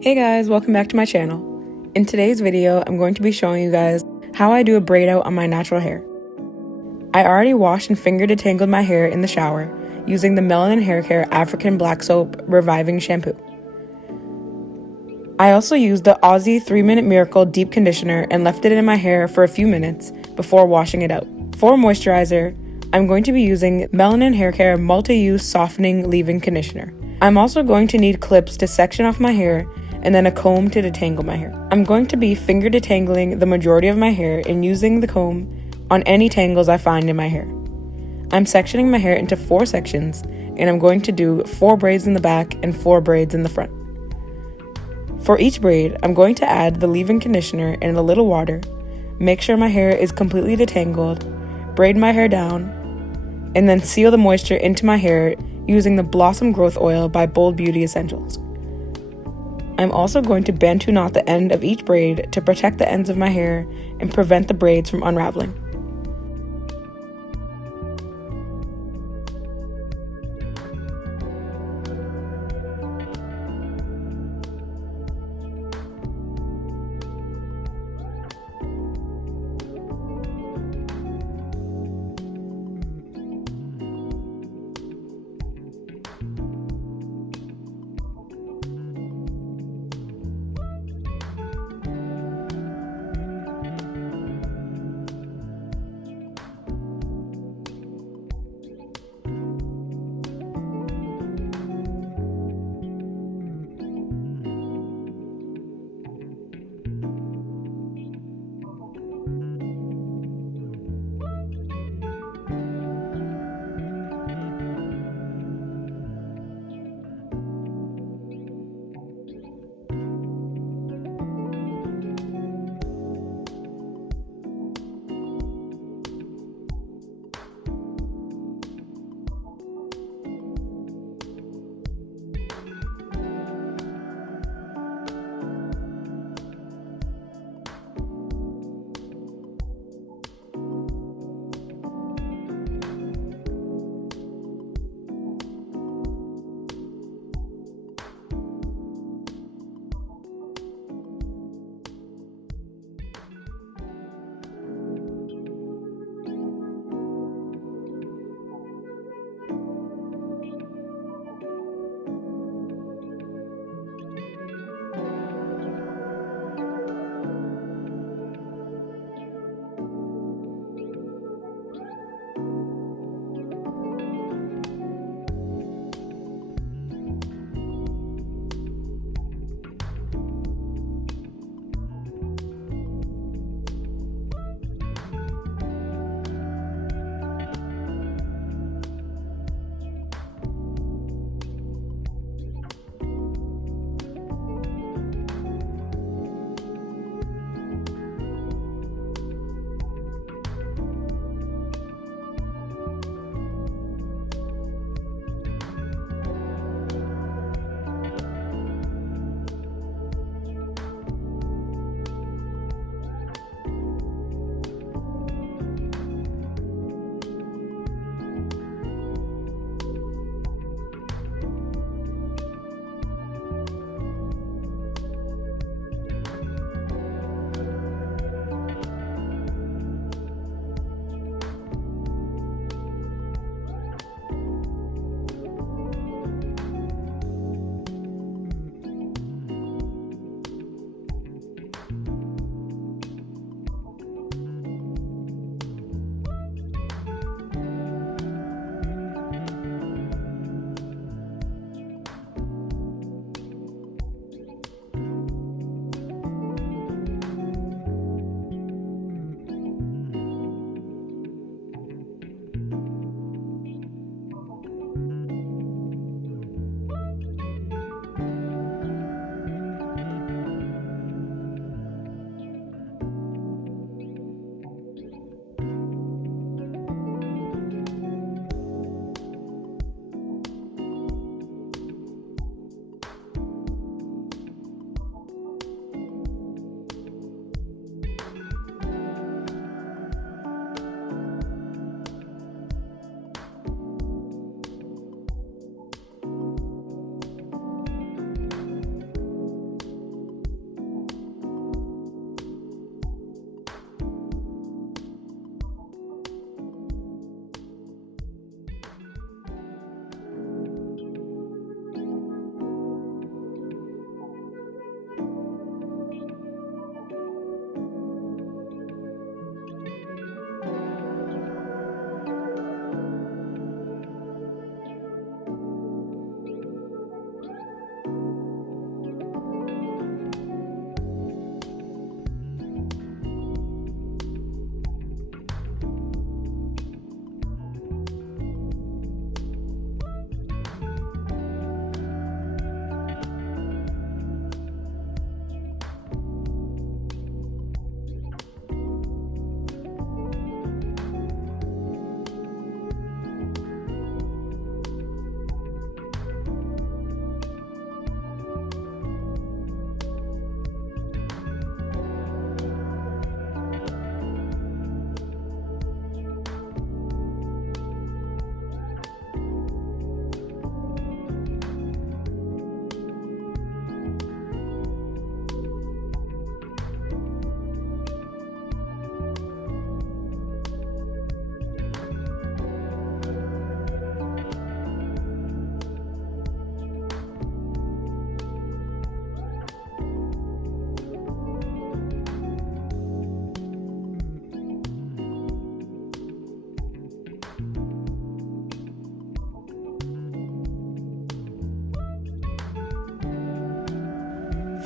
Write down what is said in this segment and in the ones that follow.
Hey guys, welcome back to my channel. In today's video, I'm going to be showing you guys how I do a braid out on my natural hair. I already washed and finger detangled my hair in the shower using the Melanin Haircare African Black Soap Reviving Shampoo. I also used the Aussie 3-Minute Miracle Deep Conditioner and left it in my hair for a few minutes before washing it out. For moisturizer, I'm going to be using Melanin Haircare Multi-Use Softening Leave-In Conditioner. I'm also going to need clips to section off my hair and then a comb to detangle my hair. I'm going to be finger detangling the majority of my hair and using the comb on any tangles I find in my hair. I'm sectioning my hair into 4 sections and I'm going to do 4 braids in the back and 4 braids in the front. For each braid, I'm going to add the leave-in conditioner and a little water, make sure my hair is completely detangled, braid my hair down, and then seal the moisture into my hair using the Blossom Growth Oil by Bold Beauty Essentials. I'm also going to bantu knot the end of each braid to protect the ends of my hair and prevent the braids from unraveling.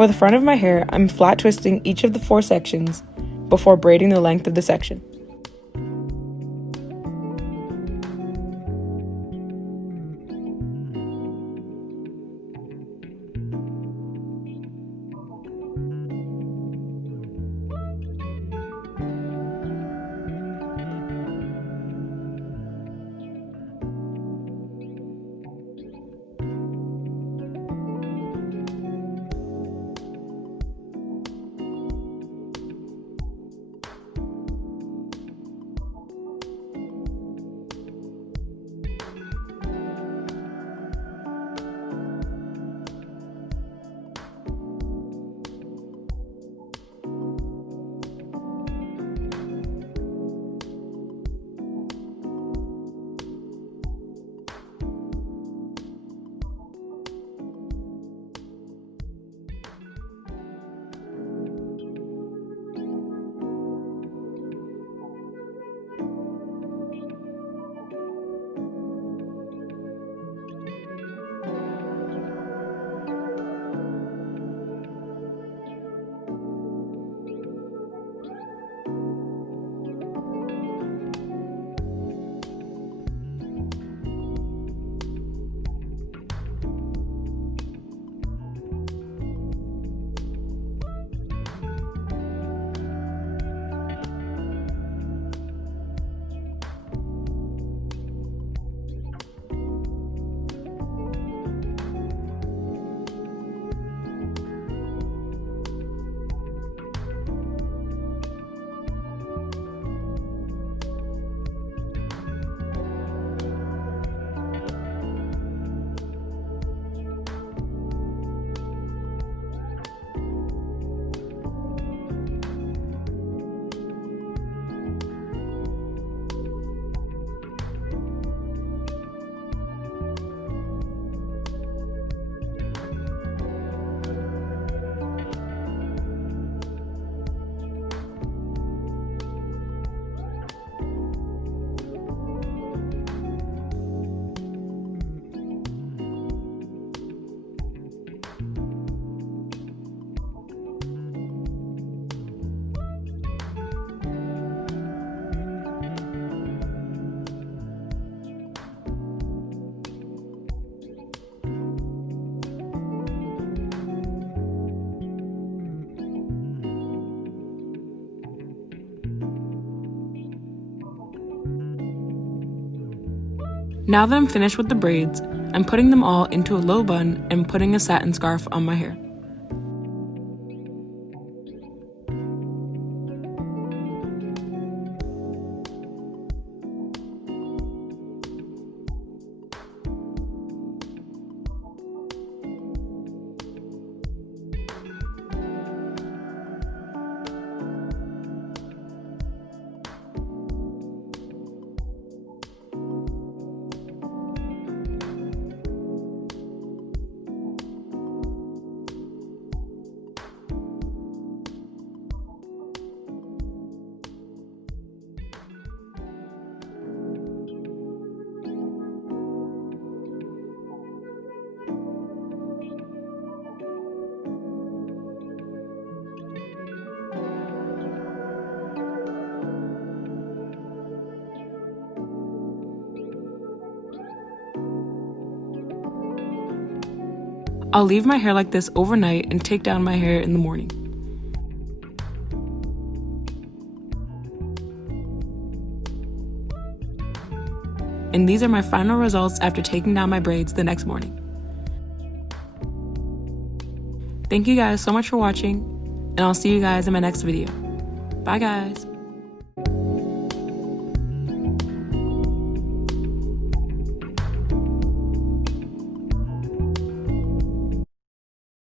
For the front of my hair, I'm flat twisting each of the 4 sections before braiding the length of the section. Now that I'm finished with the braids, I'm putting them all into a low bun and putting a satin scarf on my hair. I'll leave my hair like this overnight and take down my hair in the morning. And these are my final results after taking down my braids the next morning. Thank you guys so much for watching, and I'll see you guys in my next video. Bye guys!